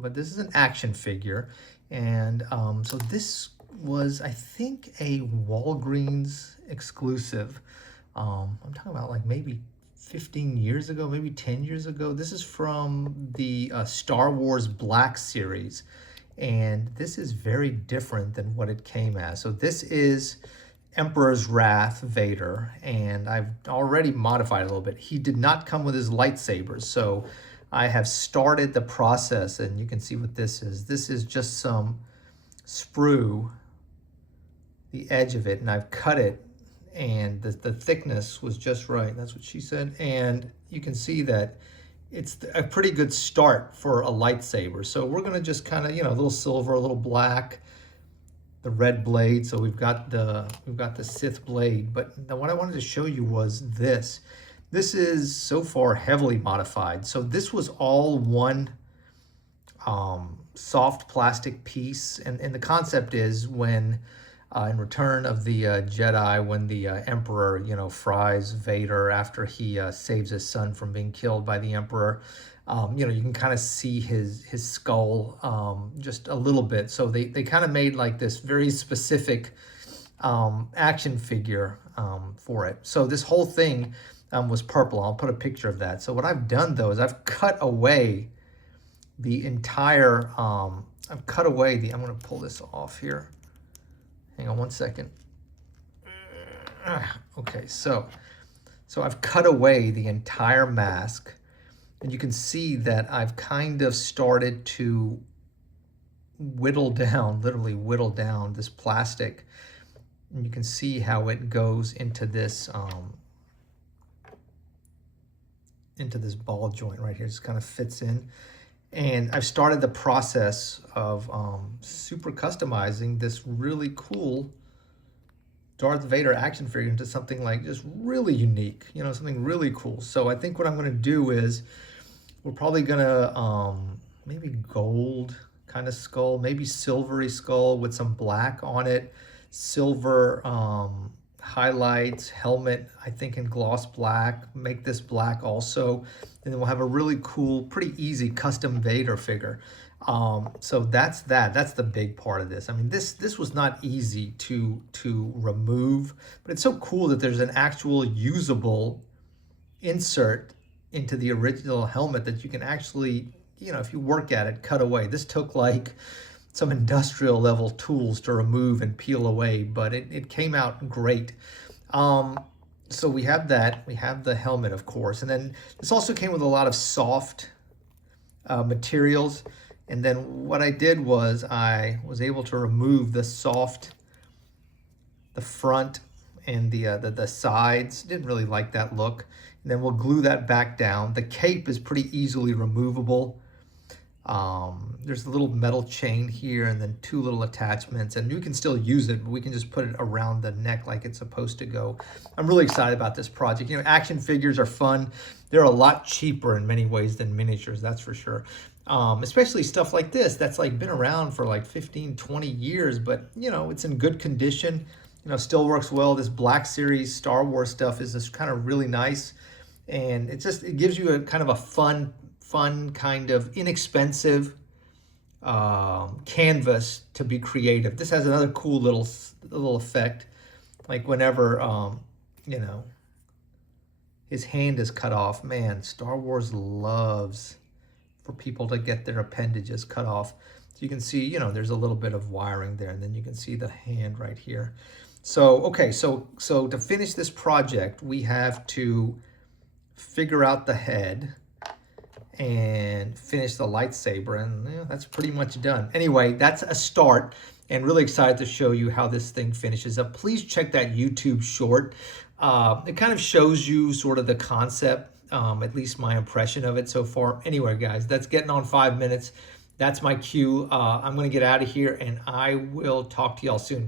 but this is an action figure. And so this was, I think, a Walgreens exclusive. I'm talking about like maybe 15 years ago, maybe 10 years ago. This is from the Star Wars Black series. And this is very different than what it came as. So this is Emperor's Wrath Vader, and I've already modified a little bit. He did not come with his lightsabers, so I have started the process, and you can see what this is. This is just some sprue, the edge of it, and I've cut it, and the thickness was just right. That's what she said. And you can see that it's a pretty good start for a lightsaber. So we're gonna just kind of, a little silver, a little black, the red blade. So we've got the Sith blade. But what I wanted to show you was this. This is so far heavily modified. So this was all one soft plastic piece, and the concept is when in Return of the Jedi, when the Emperor, fries Vader after he saves his son from being killed by the Emperor, you can kind of see his skull just a little bit. So they kind of made like this very specific action figure for it. So this whole thing was purple. I'll put a picture of that. So what I've done though is I've cut away the entire, I'm going to pull this off here. Hang on one second. Okay, so I've cut away the entire mask, and you can see that I've kind of started to whittle down, literally whittle down this plastic. And you can see how it goes into this ball joint right here. It just kind of fits in. And I've started the process of super customizing this really cool Darth Vader action figure into something like just really unique, something really cool. So I think what I'm going to do is we're probably going to maybe gold kind of skull, maybe silvery skull with some black on it, silver highlights, helmet, I think in gloss black, make this black also. And then we'll have a really cool, pretty easy custom Vader figure. So that's the big part of this. I mean, this was not easy to remove, but it's so cool that there's an actual usable insert into the original helmet that you can actually, if you work at it, cut away. This took like some industrial level tools to remove and peel away, but it came out great. So we have that, we have the helmet, of course, and then this also came with a lot of soft materials. And then what I did was I was able to remove the front and the sides. Didn't really like that look. And then we'll glue that back down. The cape is pretty easily removable. There's a little metal chain here and then two little attachments, and you can still use it, but we can just put it around the neck like it's supposed to go. I'm really excited about this project. Action figures are fun. They're a lot cheaper in many ways than miniatures, that's for sure. Especially stuff like this that's like been around for like 15, 20 years, but it's in good condition, still works well. This Black Series Star Wars stuff is just kind of really nice, and it gives you a kind of a fun kind of inexpensive canvas to be creative. This has another cool little effect, like whenever his hand is cut off. Man, Star Wars loves for people to get their appendages cut off. So you can see, there's a little bit of wiring there, and then you can see the hand right here. So okay, so to finish this project, we have to figure out the head and finish the lightsaber, and that's pretty much done. Anyway, that's a start, and really excited to show you how this thing finishes up. Please check that YouTube short. It kind of shows you sort of the concept, at least my impression of it so far. Anyway, guys, that's getting on 5 minutes. That's my cue. I'm going to get out of here, and I will talk to y'all soon.